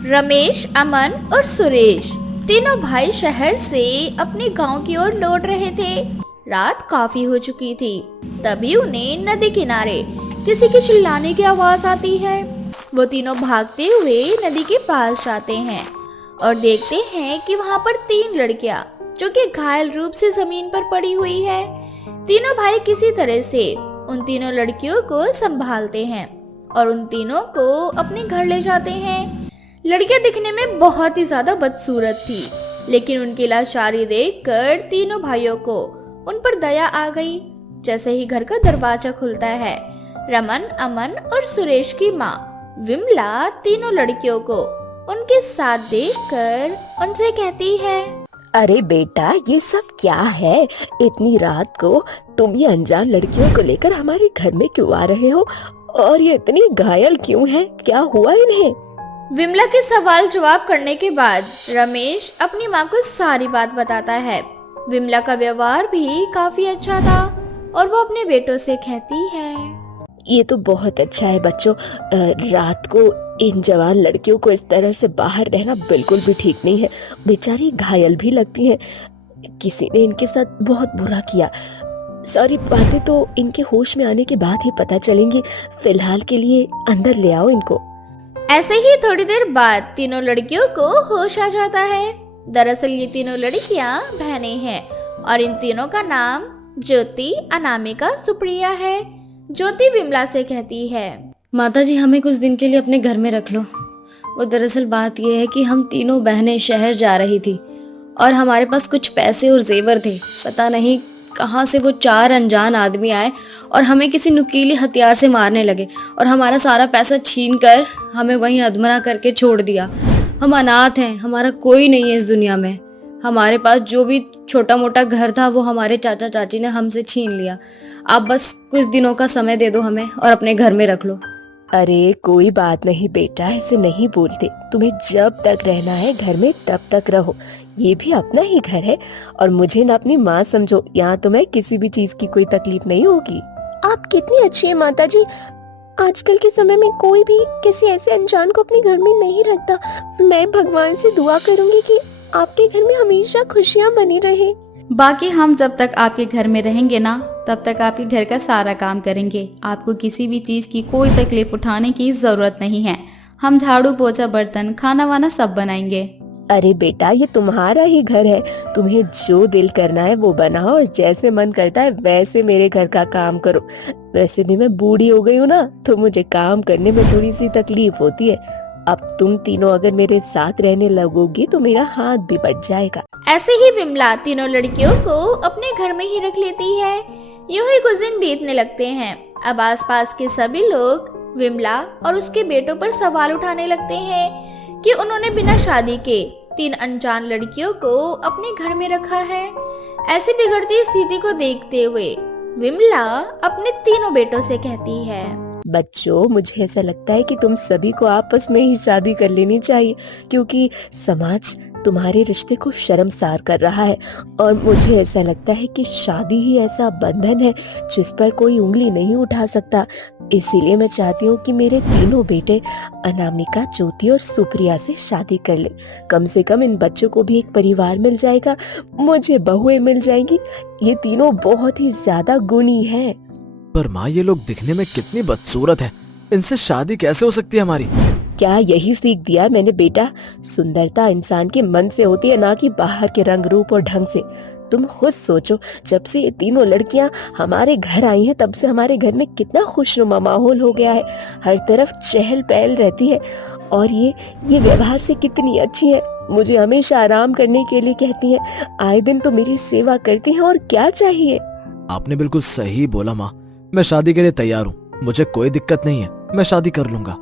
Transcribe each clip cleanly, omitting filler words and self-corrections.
रमेश, अमन और सुरेश तीनों भाई शहर से अपने गांव की ओर लौट रहे थे। रात काफी हो चुकी थी। तभी उन्हें नदी किनारे किसी के चिल्लाने की आवाज आती है। वो तीनों भागते हुए नदी के पास जाते हैं और देखते हैं कि वहाँ पर 3 लड़कियाँ जो कि घायल रूप से जमीन पर पड़ी हुई है। तीनों भाई किसी तरह से उन तीनों लड़कियों को संभालते हैं और उन तीनों को अपने घर ले जाते हैं। लड़कियां दिखने में बहुत ही ज्यादा बदसूरत थी, लेकिन उनकी लाचारी देखकर तीनों भाइयों को उन पर दया आ गई। जैसे ही घर का दरवाजा खुलता है, रमन, अमन और सुरेश की माँ विमला तीनों लड़कियों को उनके साथ देखकर उनसे कहती है, अरे बेटा, ये सब क्या है? इतनी रात को तुम ये अनजान लड़कियों को लेकर हमारे घर में क्यों आ रहे हो? और ये इतनी घायल क्यों हैं? क्या हुआ इन्हें? विमला के सवाल जवाब करने के बाद रमेश अपनी माँ को सारी बात बताता है। विमला का व्यवहार भी काफी अच्छा था और वो अपने बेटों से कहती है, ये तो बहुत अच्छा है बच्चों। रात को इन जवान लड़कियों को इस तरह से बाहर रहना बिल्कुल भी ठीक नहीं है। बेचारी घायल भी लगती हैं। किसी ने इनके साथ बहुत बुरा किया। सारी बातें तो इनके होश में आने के बाद ही पता चलेंगी। फिलहाल के लिए अंदर ले आओ इनको। ऐसे ही थोड़ी देर बाद तीनों लड़कियों को होश आ जाता है। दरअसल ये तीनों लड़कियां बहनें हैं और इन तीनों का नाम ज्योति, अनामिका, सुप्रिया है। ज्योति विमला से कहती है, माताजी, हमें कुछ दिन के लिए अपने घर में रख लो। वो दरअसल बात यह है कि हम तीनों बहनें शहर जा रही थी और हमारे पास कुछ पैसे और जेवर थे। पता नहीं कहाँ से वो 4 अनजान आदमी आए और हमें किसी नुकीले हथियार से मारने लगे और हमारा सारा पैसा छीन कर हमें वहीं अधमरा करके छोड़ दिया। हम अनाथ हैं, हमारा कोई नहीं है इस दुनिया में। हमारे पास जो भी छोटा मोटा घर था वो हमारे चाचा चाची ने हमसे छीन लिया। आप बस कुछ दिनों का समय दे दो हमें और अपने घर में रख लो। अरे कोई बात नहीं बेटा, ऐसे नहीं बोलते। तुम्हें जब तक रहना है घर में तब तक रहो। ये भी अपना ही घर है और मुझे ना अपनी माँ समझो। यहाँ तुम्हें किसी भी चीज की कोई तकलीफ नहीं होगी। आप कितनी अच्छी है माताजी। आजकल के समय में कोई भी किसी ऐसे अनजान को अपने घर में नहीं रखता। मैं भगवान से दुआ करूंगी कि आपके घर में हमेशा खुशियाँ बनी रहे। बाकी हम जब तक आपके घर में रहेंगे ना, तब तक आपके घर का सारा काम करेंगे। आपको किसी भी चीज की कोई तकलीफ उठाने की जरूरत नहीं है। हम झाड़ू पोछा, बर्तन, खाना वाना सब बनाएंगे। अरे बेटा, ये तुम्हारा ही घर है। तुम्हें जो दिल करना है वो बनाओ और जैसे मन करता है वैसे मेरे घर का काम करो। वैसे भी मैं बूढ़ी हो गई हूँ ना, तो मुझे काम करने में थोड़ी सी तकलीफ होती है। अब तुम तीनों अगर मेरे साथ रहने लगोगी तो मेरा हाथ भी बच जाएगा। ऐसे ही विमला तीनों लड़कियों को अपने घर में ही रख लेती है। यूं ही कुछ दिन बीतने लगते हैं। अब आसपास के सभी लोग विमला और उसके बेटों पर सवाल उठाने लगते हैं कि उन्होंने बिना शादी के 3 अनजान लड़कियों को अपने घर में रखा है। ऐसी बिगड़ती स्थिति को देखते हुए विमला अपने तीनों बेटों से कहती है, बच्चों, मुझे ऐसा लगता है कि तुम सभी को आपस में ही शादी कर लेनी चाहिए, क्योंकि समाज तुम्हारे रिश्ते को शर्मसार कर रहा है। और मुझे ऐसा लगता है कि शादी ही ऐसा बंधन है जिस पर कोई उंगली नहीं उठा सकता। इसीलिए मैं चाहती हूँ कि मेरे तीनों बेटे अनामिका, ज्योति और सुप्रिया से शादी कर ले। कम से कम इन बच्चों को भी एक परिवार मिल जाएगा, मुझे बहुएं मिल जाएंगी। ये तीनों बहुत ही ज्यादा गुणी हैं। पर माँ, ये लोग दिखने में कितनी बदसूरत है। इनसे शादी कैसे हो सकती है हमारी? क्या यही सीख दिया मैंने बेटा? सुंदरता इंसान के मन से होती है, ना कि बाहर के रंग रूप और ढंग से। तुम खुद सोचो, जब से ये तीनों लड़कियां हमारे घर आई हैं तब से हमारे घर में कितना खुशनुमा माहौल हो गया है। हर तरफ चहल पहल रहती है और ये व्यवहार से कितनी अच्छी है। मुझे हमेशा आराम करने के लिए कहती हैं। आए दिन तो मेरी सेवा करती हैं, और क्या चाहिए। आपने बिल्कुल सही बोला माँ। मैं शादी के लिए तैयार हूँ। मुझे कोई दिक्कत नहीं है, मैं शादी कर लूंगा।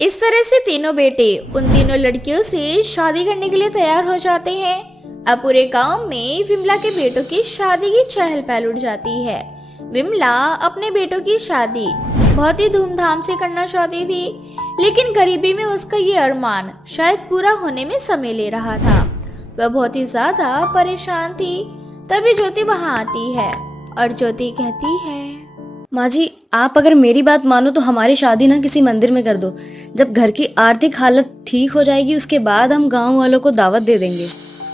इस तरह से तीनों बेटे उन तीनों लड़कियों से शादी करने के लिए तैयार हो जाते हैं। अब पूरे गांव में विमला के बेटों की शादी की चहल पहल उठ जाती है। विमला अपने बेटों की शादी बहुत ही धूमधाम से करना चाहती थी, लेकिन गरीबी में उसका ये अरमान शायद पूरा होने में समय ले रहा था। वह बहुत ही ज्यादा परेशान थी। तभी ज्योति वहां आती है और ज्योति कहती है, माँ जी, आप अगर मेरी बात मानो तो हमारी शादी ना किसी मंदिर में कर दो। जब घर की आर्थिक हालत ठीक हो जाएगी उसके बाद हम गांव वालों को दावत दे देंगे।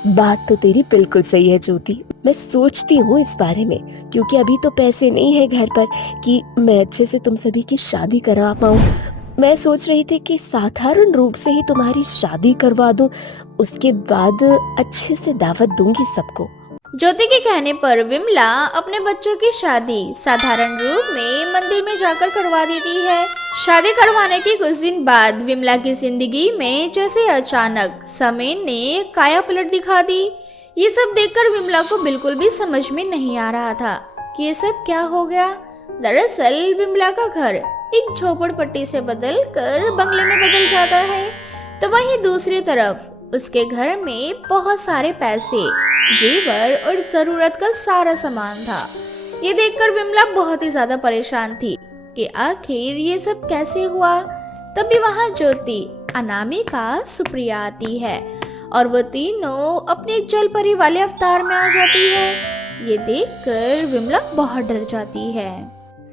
बात तो तेरी बिल्कुल सही है ज्योति। मैं सोचती हूँ इस बारे में, क्योंकि अभी तो पैसे नहीं है घर पर कि मैं अच्छे से तुम सभी की शादी करवा पाऊँ। मैं सोच रही थी कि साधारण रूप से ही तुम्हारी शादी करवा दूं, उसके बाद अच्छे से दावत दूंगी सबको। ज्योति के कहने पर विमला अपने बच्चों की शादी साधारण रूप में मंदिर में जाकर करवा देती है। शादी करवाने के कुछ दिन बाद विमला की जिंदगी में जैसे अचानक समय ने काया पलट दिखा दी। ये सब देखकर विमला को बिल्कुल भी समझ में नहीं आ रहा था कि ये सब क्या हो गया। दरअसल विमला का घर एक झोपड़पट्टी से बदलकर बंगले में बदल जाता है, तो वहीं दूसरी तरफ उसके घर में बहुत सारे पैसे, जेवर और जरूरत का सारा सामान था। ये देखकर विमला बहुत ही ज्यादा परेशान थी कि आखिर ये सब कैसे हुआ। तभी वहाँ ज्योति, अनामिका, सुप्रिया आती है और वो तीनों अपने जल परी वाले अवतार में आ जाती है। ये देखकर विमला बहुत डर जाती है।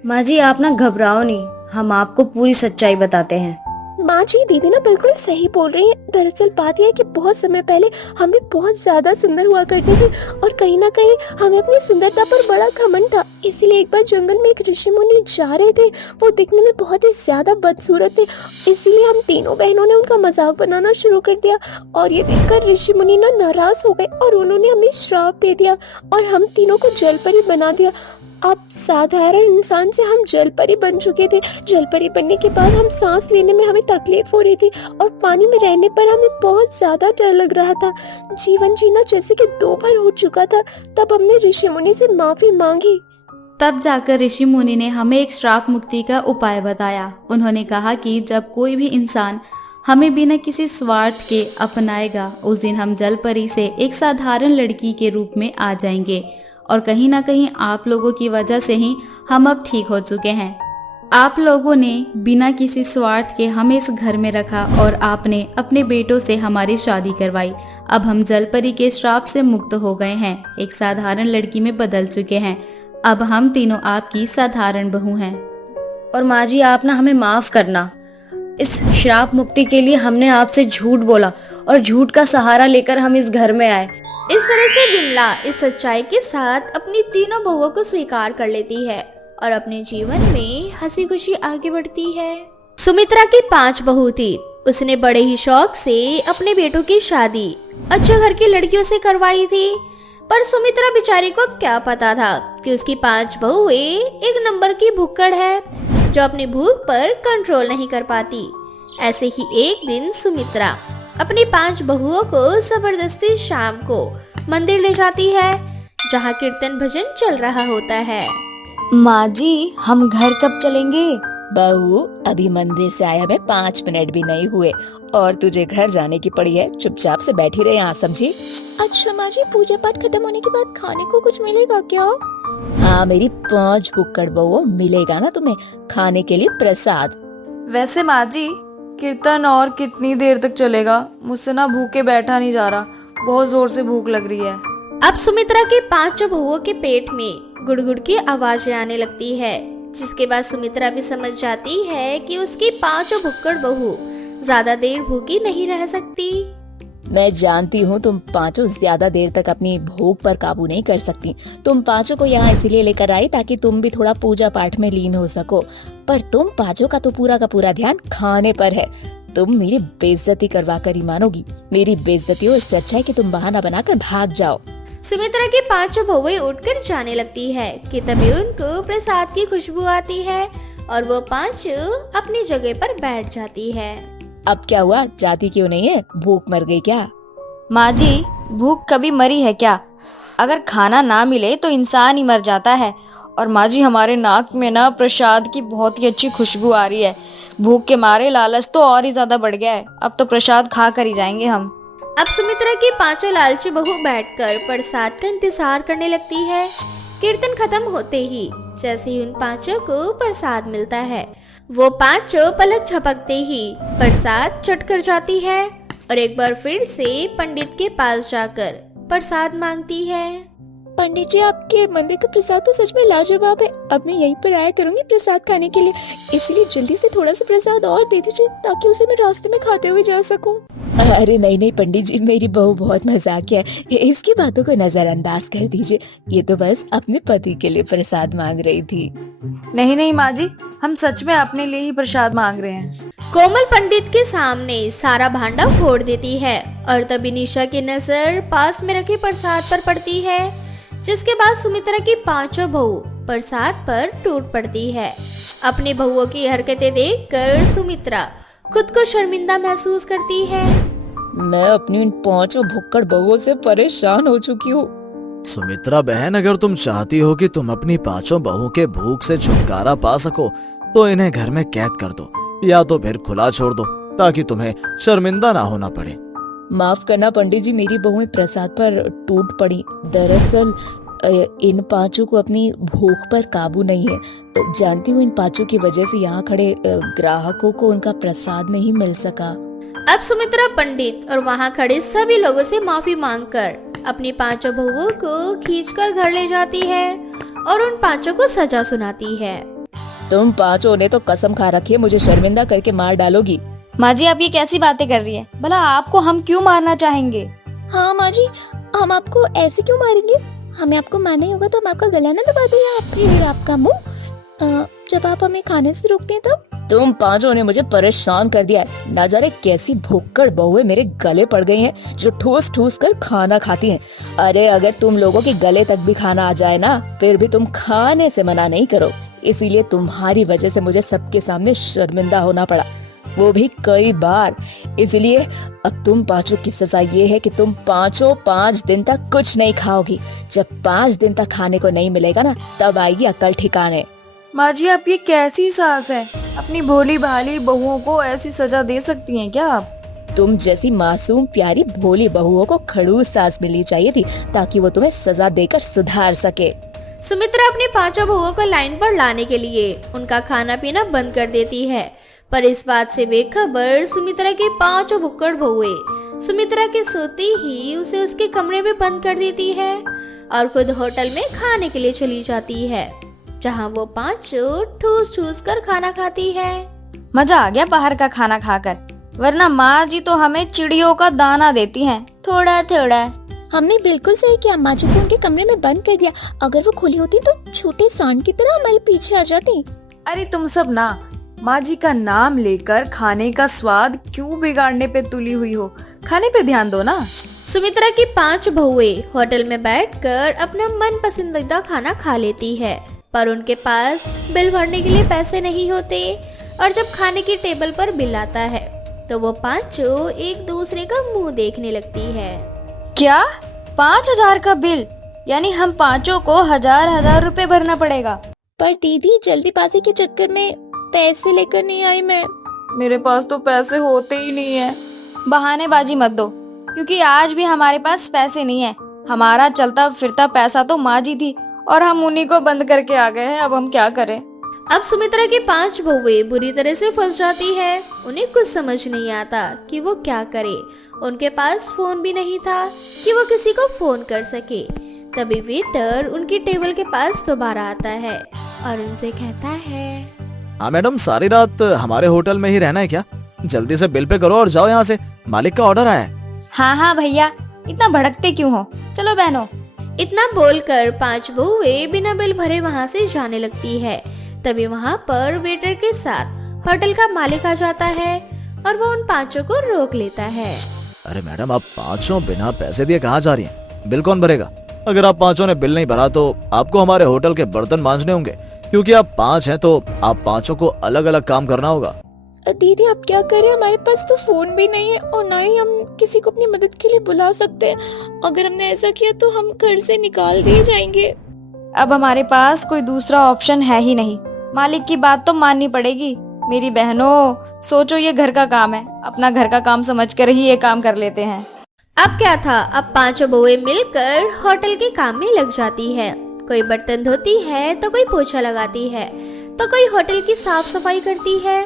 माँ जी, आप ना घबराओ नहीं, हम आपको पूरी सच्चाई बताते हैं। माँ जी, दीदी ना बिल्कुल सही बोल रही है। दरअसल बात यह है कि बहुत समय पहले हम भी बहुत ज्यादा सुंदर हुआ करते थे और कहीं ना कहीं हमें अपनी सुंदरता पर बड़ा घमंड था। इसीलिए एक बार जंगल में एक ऋषि मुनि जा रहे थे। वो दिखने में बहुत ही ज्यादा बदसूरत थे, इसीलिए हम तीनों बहनों ने उनका मजाक बनाना शुरू कर दिया और ये देखकर ऋषि मुनि ना नाराज हो गए और उन्होंने हमें श्राप दे दिया और हम तीनों को जलपरी बना दिया। अब साधारण इंसान से हम जलपरी बन चुके थे। जलपरी बनने के बाद हम सांस लेने में हमें तकलीफ हो रही थी और पानी में रहने पर हमें बहुत ज्यादा डर लग रहा था। जीवन जीना जैसे कि 2 बार हो चुका था। तब हमने ऋषि मुनि से माफी मांगी। तब जाकर ऋषि मुनि ने हमें एक श्राप मुक्ति का उपाय बताया। उन्होंने कहा कि जब कोई भी इंसान हमें बिना किसी स्वार्थ के अपनाएगा, उस दिन हम जलपरी से एक साधारण लड़की के रूप में आ जाएंगे और कहीं ना कहीं आप लोगों की वजह से ही हम अब ठीक हो चुके हैं। आप लोगों ने बिना किसी स्वार्थ के हमें इस घर में रखा और आपने अपने बेटों से हमारी शादी करवाई। अब हम जलपरी के श्राप से मुक्त हो गए हैं, एक साधारण लड़की में बदल चुके हैं। अब हम तीनों आपकी साधारण बहू हैं। और माँ जी, आप ना हमें माफ करना। इस श्राप मुक्ति के लिए हमने आपसे झूठ बोला और झूठ का सहारा लेकर हम इस घर में आए। इस तरह से विमला इस सच्चाई के साथ अपनी तीनों बहुओं को स्वीकार कर लेती है और अपने जीवन में हंसी खुशी आगे बढ़ती है। सुमित्रा की 5 बहू थी। उसने बड़े ही शौक से अपने बेटों की शादी अच्छे घर की लड़कियों से करवाई थी, पर सुमित्रा बेचारी को क्या पता था कि उसकी 5 बहुएं एक नंबर की भुक्कड़ है जो अपनी भूख पर कंट्रोल नहीं कर पाती। ऐसे ही एक दिन सुमित्रा अपनी 5 बहुओं को जबरदस्ती शाम को मंदिर ले जाती है जहाँ कीर्तन भजन चल रहा होता है। माँ जी, हम घर कब चलेंगे? बहू, अभी मंदिर से आया मैं 5 मिनट भी नहीं हुए और तुझे घर जाने की पड़ी है। चुपचाप से बैठी रहे यहाँ, समझी? अच्छा माँ जी, पूजा पाठ खत्म होने के बाद खाने को कुछ मिलेगा क्या? हाँ मेरी 5 भुक्कड़ बहुओं, मिलेगा ना तुम्हें खाने के लिए प्रसाद। वैसे माँ जी, कीर्तन और कितनी देर तक चलेगा? मुझसे ना भूखे बैठा नहीं जा रहा, बहुत जोर से भूख लग रही है। अब सुमित्रा के 5 बहुओं के पेट में गुड़गुड़ की आवाजें आने लगती है, जिसके बाद सुमित्रा भी समझ जाती है कि उसकी 5 भुक्कड़ बहू ज्यादा देर भूखी नहीं रह सकती। मैं जानती हूँ तुम 5 ज्यादा देर तक अपनी भूख पर काबू नहीं कर सकती। तुम 5 को यहाँ इसीलिए लेकर आई ताकि तुम भी थोड़ा पूजा पाठ में लीन हो सको, पर तुम 5 का तो पूरा ध्यान खाने पर है। तुम मेरी बेइज्जती करवा कर ही मानोगी। मेरी बेइज्जती हो, इससे अच्छा है कि तुम बहाना बनाकर भाग जाओ। सुमित्रा की 5 बहुएं उठकर जाने लगती है कि तभी उनको प्रसाद की खुशबू आती है और वो 5 अपनी जगह पर बैठ जाती है। अब क्या हुआ? जाती क्यों नहीं है? भूख मर गई क्या? माँ जी, भूख कभी मरी है क्या? अगर खाना ना मिले तो इंसान ही मर जाता है। और माँ जी, हमारे नाक में ना प्रसाद की बहुत ही अच्छी खुशबू आ रही है। भूख के मारे लालच तो और ही ज्यादा बढ़ गया है। अब तो प्रसाद खा कर ही जाएंगे हम। अब सुमित्रा की 5 लालची बहू बैठकर प्रसाद का इंतजार करने लगती है। कीर्तन खत्म होते ही जैसे ही उन 5 को प्रसाद मिलता है, वो 5 पलक झपकते ही प्रसाद चट कर जाती है और एक बार फिर से पंडित के पास जाकर प्रसाद मांगती है। पंडित जी, आपके मंदिर का प्रसाद तो सच में लाजवाब है। अब मैं यहीं पर आया करूंगी प्रसाद खाने के लिए, इसलिए जल्दी से थोड़ा सा प्रसाद और दे दीजिए ताकि उसे मैं रास्ते में खाते हुए जा सकूं। अरे नहीं नहीं पंडित जी, मेरी बहू बहुत मजाकिया है, इसकी बातों को नजरअंदाज कर दीजिए। ये तो बस अपने पति के लिए प्रसाद मांग रही थी। नहीं नहीं माँ जी, हम सच में अपने लिए ही प्रसाद मांग रहे हैं। कोमल पंडित के सामने सारा भांडा फोड़ देती है और तभी निशा की नजर पास में रखे प्रसाद पर पड़ती है, जिसके बाद सुमित्रा की पांचों बहू प्रसाद पर टूट पड़ती है। अपनी बहुओं की हरकतें देखकर सुमित्रा खुद को शर्मिंदा महसूस करती है। मैं अपनी इन 5 भुक्कड़ बहुओं से परेशान हो चुकी हूँ। सुमित्रा बहन, अगर तुम चाहती हो कि तुम अपनी 5 बहू के भूख से छुटकारा पा सको तो इन्हें घर में कैद कर दो या तो फिर खुला छोड़ दो ताकि तुम्हें शर्मिंदा ना होना पड़े। माफ करना पंडित जी, मेरी बहुएं प्रसाद पर टूट पड़ी। दरअसल इन 5 को अपनी भूख पर काबू नहीं है। जानती हूँ इन 5 की वजह से यहाँ खड़े ग्राहकों को उनका प्रसाद नहीं मिल सका। अब सुमित्रा पंडित और वहाँ खड़े सभी लोगों से माफी मांगकर अपनी 5 बहुओं को खींचकर घर ले जाती है और उन 5 को सजा सुनाती है। तुम 5 ने तो कसम खा रखी है मुझे शर्मिंदा करके मार डालोगी। माँ जी, आप ये कैसी बातें कर रही है? भला आपको हम क्यों मारना चाहेंगे? हाँ माँ जी, हम आपको ऐसे क्यों मारेंगे? हमें आपको मारना ही होगा तो हम आपका गला ना दबा दें या फिर आपका मुंह, जब आप हमें खाने से रोकते हैं तब। तुम 5 ने मुझे परेशान कर दिया है। ना जाने कैसी भुक्कड़ बहुएं मेरे गले पड़ गई हैं जो ठूस ठूस कर खाना खाती हैं। अरे अगर तुम लोगों के गले तक भी खाना आ जाए ना, फिर भी तुम खाने से मना नहीं करो। इसीलिए तुम्हारी वजह से मुझे सबके सामने शर्मिंदा होना पड़ा, वो भी कई बार। इसलिए अब तुम 5 की सजा ये है कि तुम 5 दिन तक कुछ नहीं खाओगी। जब 5 दिन तक खाने को नहीं मिलेगा ना, तब आएगी अकल ठिकाने। माँ जी, आप ये कैसी सास है? अपनी भोली भाली बहुओं को ऐसी सजा दे सकती हैं क्या आप? तुम जैसी मासूम प्यारी भोली बहुओं को खड़ूस सास मिलनी चाहिए थी ताकि वो तुम्हें सजा देकर सुधार सके। सुमित्रा अपनी 5 बहुओं को लाइन पर लाने के लिए उनका खाना पीना बंद कर देती है, पर इस बात से बेखबर सुमित्रा की 5 भुक्कड़ बहुएं सुमित्रा के सोते ही उसे उसके कमरे में बंद कर देती है और खुद होटल में खाने के लिए चली जाती है, जहां वो 5 ठूस ठूस कर खाना खाती है। मजा आ गया बाहर का खाना खाकर, वरना माँ जी तो हमें चिड़ियों का दाना देती हैं, थोड़ा थोड़ा। हमने बिल्कुल सही किया, माँ जी को उनके कमरे में बंद कर दिया। अगर वो खुली होती तो छोटे सांड की तरह हमारे पीछे आ जाती। अरे तुम सब ना माँ जी का नाम लेकर खाने का स्वाद क्यों बिगाड़ने पे तुली हुई हो? खाने पे ध्यान दो ना। सुमित्रा की 5 बहुएं होटल में बैठकर अपना मन पसंदीदा खाना खा लेती है, पर उनके पास बिल भरने के लिए पैसे नहीं होते और जब खाने की टेबल पर बिल आता है तो वो 5 एक दूसरे का मुंह देखने लगती है। क्या 5,000 का बिल? यानी हम 5 को 1,000 रुपए भरना पड़ेगा? पर दीदी जल्दीबाजी के चक्कर में पैसे लेकर नहीं आई मैं। मेरे पास तो पैसे होते ही नहीं है। बहानेबाजी मत दो, क्योंकि आज भी हमारे पास पैसे नहीं है। हमारा चलता फिरता पैसा तो माँ जी थी और हम उन्हीं को बंद करके आ गए हैं। अब हम क्या करें? अब सुमित्रा की 5 बहुएं बुरी तरह से फंस जाती है। उन्हें कुछ समझ नहीं आता कि वो क्या करे। उनके पास फोन भी नहीं था कि वो किसी को फोन कर सके। तभी वेटर उनकी टेबल के पास दोबारा आता है और उनसे कहता है, हाँ मैडम, सारी रात हमारे होटल में ही रहना है क्या? जल्दी से बिल पे करो और जाओ यहाँ से, मालिक का ऑर्डर आया है। हाँ भैया, इतना भड़कते क्यों हो? चलो बहनों। इतना बोलकर 5 बहुएं बिना बिल भरे वहाँ से जाने लगती है। तभी वहाँ पर वेटर के साथ होटल का मालिक आ जाता है और वो उन 5 को रोक लेता है। अरे मैडम, आप 5 बिना पैसे दिए कहाँ जा रही हैं? बिल कौन भरेगा? अगर आप 5 ने बिल नहीं भरा तो आपको हमारे होटल के बर्तन मांजने होंगे, क्योंकि आप 5 हैं तो आप 5 को अलग अलग काम करना होगा। दीदी आप क्या करें, हमारे पास तो फोन भी नहीं है और ना ही हम किसी को अपनी मदद के लिए बुला सकते हैं। अगर हमने ऐसा किया तो हम घर से निकाल दिए जाएंगे। अब हमारे पास कोई दूसरा ऑप्शन है ही नहीं। मालिक की बात तो माननी पड़ेगी। मेरी बहनों, सोचो ये घर का काम है, अपना घर का काम समझकर ही ये काम कर लेते हैं। अब क्या था, अब 5 बहुएं मिलकर होटल के काम में लग जाती है। कोई बर्तन धोती है तो कोई पोछा लगाती है तो कोई होटल की साफ सफाई करती है।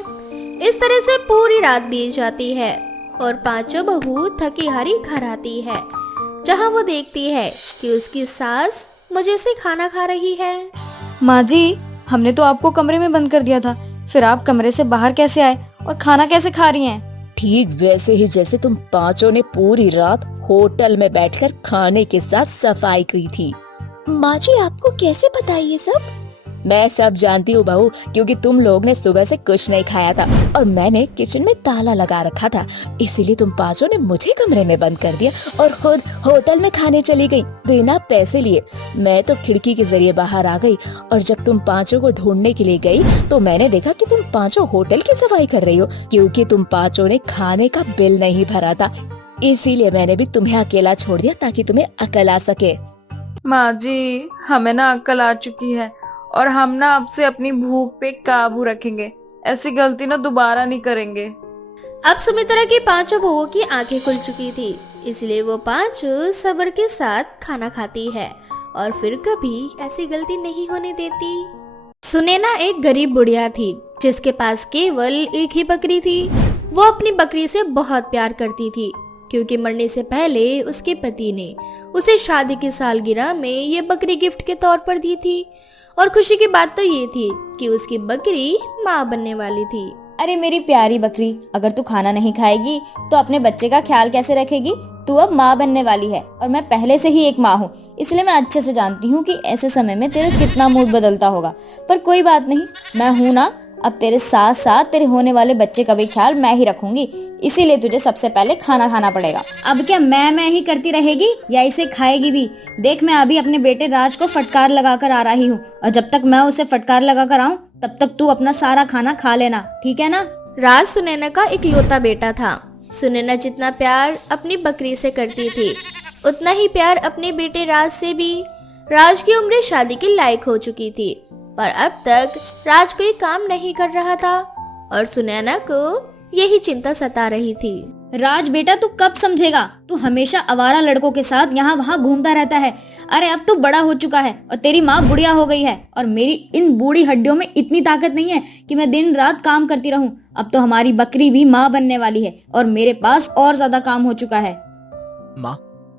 इस तरह से पूरी रात बीत जाती है और 5 बहू थकी हारी घर आती है, जहां वो देखती है कि उसकी सास मुझे से खाना खा रही है। माँ जी, हमने तो आपको कमरे में बंद कर दिया था, फिर आप कमरे से बाहर कैसे आए और खाना कैसे खा रही हैं? ठीक वैसे ही जैसे तुम पांचों ने पूरी रात होटल में बैठकर खाने के साथ सफाई की थी। माँ जी, आपको कैसे पता ये सब? मैं सब जानती हूँ बहू, क्योंकि तुम लोग ने सुबह से कुछ नहीं खाया था और मैंने किचन में ताला लगा रखा था, इसीलिए तुम पांचों ने मुझे कमरे में बंद कर दिया और खुद होटल में खाने चली गई बिना पैसे लिए। मैं तो खिड़की के जरिए बाहर आ गई और जब तुम पांचों को ढूंढने के लिए गई तो मैंने देखा कि तुम पांचों होटल की सफाई कर रही हो, क्योंकि तुम पांचों ने खाने का बिल नहीं भरा था। इसीलिए मैंने भी तुम्हें अकेला छोड़ दिया ताकि तुम्हें अकल आ सके। माँ जी, हमें ना अक्ल आ चुकी है और हम ना अब से अपनी भूख पे काबू रखेंगे। ऐसी गलती ना दोबारा नहीं करेंगे। अब सुमित्रा की पांचों बहुओं की आंखें खुल चुकी थी, इसलिए वो पांचों सब्र के साथ खाना खाती है और फिर कभी ऐसी गलती नहीं होने देती। सुनैना एक गरीब बुढ़िया थी जिसके पास केवल एक ही बकरी थी। वो अपनी बकरी से बहुत प्यार करती थी, क्योंकि मरने से पहले उसके पति ने उसे शादी की सालगिरह में ये बकरी गिफ्ट के तौर पर दी थी। और खुशी की बात तो ये थी कि उसकी बकरी माँ बनने वाली थी। अरे मेरी प्यारी बकरी, अगर तू खाना नहीं खाएगी तो अपने बच्चे का ख्याल कैसे रखेगी? तू अब माँ बनने वाली है और मैं पहले से ही एक माँ हूँ, इसलिए मैं अच्छे से जानती हूँ कि ऐसे समय में तेरा कितना मूड बदलता होगा। पर कोई बात नहीं, मैं हूँ ना, अब तेरे साथ साथ तेरे होने वाले बच्चे का भी ख्याल मैं ही रखूंगी, इसीलिए तुझे सबसे पहले खाना खाना पड़ेगा। अब क्या मैं ही करती रहेगी या इसे खाएगी भी? देख, मैं अभी अपने बेटे राज को फटकार लगाकर आ रही हूँ और जब तक मैं उसे फटकार लगाकर आऊँ तब तक तू अपना सारा खाना खा लेना, ठीक है ना? राज सुनैना का इकलौता बेटा था। सुनैना जितना प्यार अपनी बकरी से करती थी, उतना ही प्यार अपने बेटे राज से भी। राज की उम्र शादी के लायक हो चुकी थी, पर अब तक राज कोई काम नहीं कर रहा था और सुनैना को यही चिंता सता रही थी। राज बेटा, तू कब समझेगा? तू हमेशा आवारा लड़कों के साथ यहाँ वहाँ घूमता रहता है। अरे अब तू बड़ा हो चुका है और तेरी माँ बुढ़िया हो गई है और मेरी इन बूढ़ी हड्डियों में इतनी ताकत नहीं है कि मैं दिन रात काम करती रहूं। अब तो हमारी बकरी भी माँ बनने वाली है और मेरे पास और ज्यादा काम हो चुका है। माँ,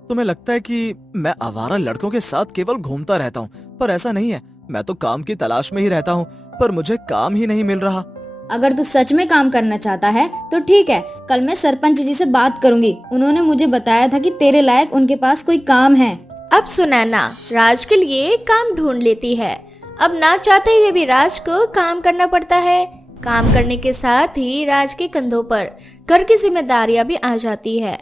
तुम्हें लगता है कि मैं आवारा लड़कों के साथ केवल घूमता रहता हूँ, पर ऐसा नहीं है। मैं तो काम की तलाश में ही रहता हूँ, पर मुझे काम ही नहीं मिल रहा। अगर तू सच में काम करना चाहता है तो ठीक है, कल मैं सरपंच जी से बात करूंगी। उन्होंने मुझे बताया था कि तेरे लायक उनके पास कोई काम है। अब सुनैना राज के लिए काम ढूंढ लेती है। अब ना चाहते हुए भी राज को काम करना पड़ता है। काम करने के साथ ही राज के कंधों पर घर की जिम्मेदारियां भी आ जाती है।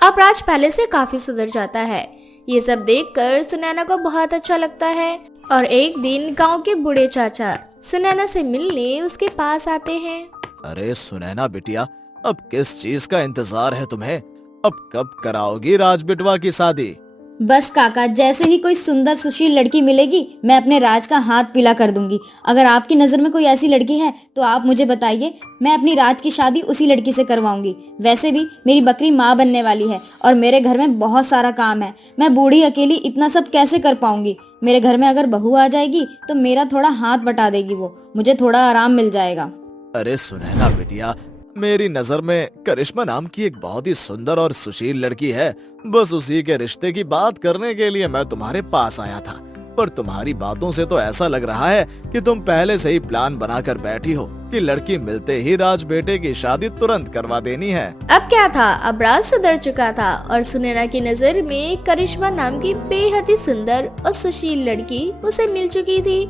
अब राज पहले से काफी सुधर जाता है। ये सब देखकर सुनैना को बहुत अच्छा लगता है और एक दिन गांव के बूढ़े चाचा सुनैना से मिलने उसके पास आते हैं। अरे सुनैना बिटिया, अब किस चीज का इंतजार है तुम्हें? अब कब कराओगी राज बिटवा की शादी? बस काका, जैसे ही कोई सुंदर सुशील लड़की मिलेगी मैं अपने राज का हाथ पीला कर दूंगी। अगर आपकी नजर में कोई ऐसी लड़की है तो आप मुझे बताइए, मैं अपनी राज की शादी उसी लड़की से करवाऊंगी। वैसे भी मेरी बकरी माँ बनने वाली है और मेरे घर में बहुत सारा काम है। मैं बूढ़ी अकेली इतना सब कैसे कर पाऊंगी? मेरे घर में अगर बहू आ जाएगी तो मेरा थोड़ा हाथ बटा देगी, वो मुझे थोड़ा आराम मिल जाएगा। अरे सुनैना बिटिया, मेरी नजर में करिश्मा नाम की एक बहुत ही सुंदर और सुशील लड़की है। बस उसी के रिश्ते की बात करने के लिए मैं तुम्हारे पास आया था, पर तुम्हारी बातों से तो ऐसा लग रहा है कि तुम पहले से ही प्लान बनाकर बैठी हो कि लड़की मिलते ही राज बेटे की शादी तुरंत करवा देनी है। अब क्या था, अब राज सुधर चुका था और सुनैना की नजर में करिश्मा नाम की बेहद ही सुंदर और सुशील लड़की उसे मिल चुकी थी।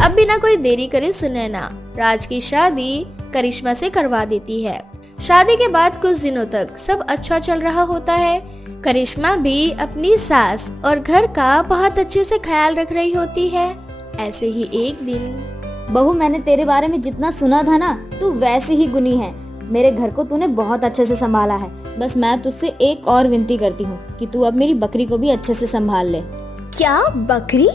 अब बिना कोई देरी करे सुनैना राज की शादी करिश्मा से करवा देती है। शादी के बाद कुछ दिनों तक सब अच्छा चल रहा होता है। करिश्मा भी अपनी सास और घर का बहुत अच्छे से ख्याल रख रही होती है। ऐसे ही एक दिन, बहू, मैंने तेरे बारे में जितना सुना था ना, तू वैसे ही गुनी है। मेरे घर को तूने बहुत अच्छे से संभाला है। बस मैं तुझसे एक और विनती करती हूँ कि तू अब मेरी बकरी को भी अच्छे से संभाल ले। क्या बकरी?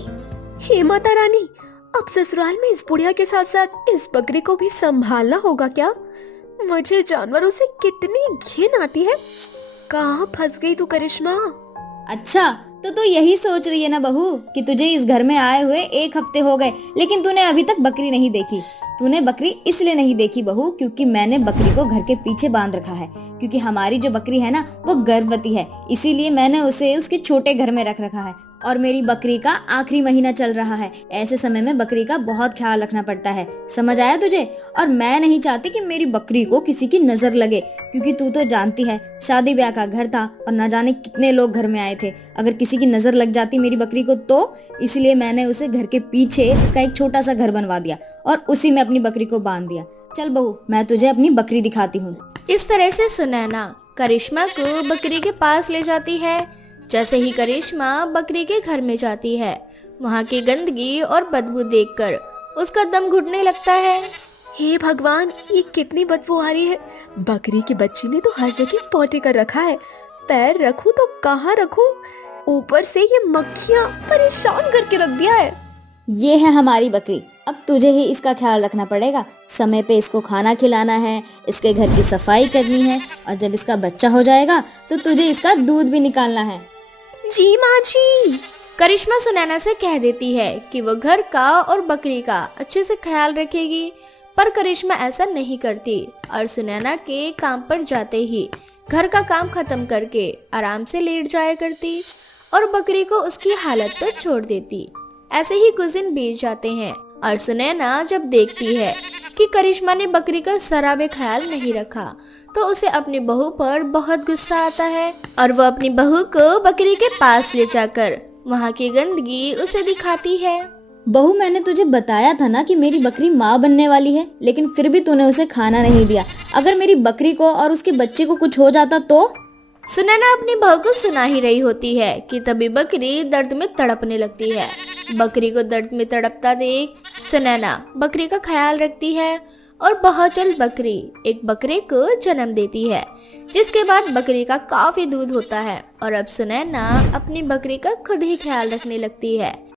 हे माता रानी, अब ससुराल में इस बुढ़िया के साथ साथ इस बकरी को भी संभालना होगा क्या? मुझे जानवरों से कितनी घिन आती है। कहाँ फंस गई तू करिश्मा? अच्छा, तो तू यही सोच रही है ना बहू कि तुझे इस घर में आए हुए 1 हफ्ते हो गए लेकिन तूने अभी तक बकरी नहीं देखी। तूने बकरी इसलिए नहीं देखी बहू क्योंकि मैंने बकरी को घर के पीछे बांध रखा है, क्योंकि हमारी जो बकरी है ना वो गर्भवती है, इसीलिए मैंने उसे उसके छोटे घर में रख रखा है और मेरी बकरी का आखिरी महीना चल रहा है। ऐसे समय में बकरी का बहुत ख्याल रखना पड़ता है, समझ आया तुझे? और मैं नहीं चाहती कि मेरी बकरी को किसी की नजर लगे, क्योंकि तू तो जानती है शादी ब्याह का घर था और न जाने कितने लोग घर में आए थे। अगर किसी की नजर लग जाती मेरी बकरी को तो इसलिए मैंने उसे घर के पीछे उसका एक छोटा सा घर बनवा दिया और उसी में अपनी बकरी को बांध दिया। चल बहू, मैं तुझे अपनी बकरी दिखाती हूँ। इस तरह से सुनैना करिश्मा को बकरी के पास ले जाती है। जैसे ही करिश्मा बकरी के घर में जाती है, वहाँ की गंदगी और बदबू देखकर उसका दम घुटने लगता है। हे भगवान, ये कितनी बदबू आ रही है। बकरी के बच्चे ने तो हर जगह पोटी कर रखा है। पैर रखूं तो कहाँ रखूं? ऊपर से ये मक्खियाँ परेशान करके रख दिया है। ये है हमारी बकरी, अब तुझे ही इसका ख्याल रखना पड़ेगा। समय पे इसको खाना खिलाना है, इसके घर की सफाई करनी है और जब इसका बच्चा हो जाएगा तो तुझे इसका दूध भी निकालना है। जी माँ जी। करिश्मा सुनैना से कह देती है कि वो घर का और बकरी का अच्छे से ख्याल रखेगी, पर करिश्मा ऐसा नहीं करती और सुनैना के काम पर जाते ही घर का काम खत्म करके आराम से लेट जाया करती और बकरी को उसकी हालत पर छोड़ देती। ऐसे ही कुछ दिन बीत जाते हैं और सुनैना जब देखती है कि करिश्मा ने बकरी का जरा भी ख्याल नहीं रखा तो उसे अपनी बहू पर बहुत गुस्सा आता है और वो अपनी बहू को बकरी के पास ले जाकर वहाँ की गंदगी उसे दिखाती है। बहू, मैंने तुझे बताया था ना कि मेरी बकरी माँ बनने वाली है, लेकिन फिर भी तूने उसे खाना नहीं दिया। अगर मेरी बकरी को और उसके बच्चे को कुछ हो जाता तो? सुनैना अपनी बहू को सुना ही रही होती है कि तभी बकरी दर्द में तड़पने लगती है। बकरी को दर्द में तड़पता देख सुनैना बकरी का ख्याल रखती है और बहुत जल्द बकरी एक बकरे को जन्म देती है, जिसके बाद बकरी का काफी दूध होता है और अब सुनैना अपनी बकरी का खुद ही ख्याल रखने लगती है।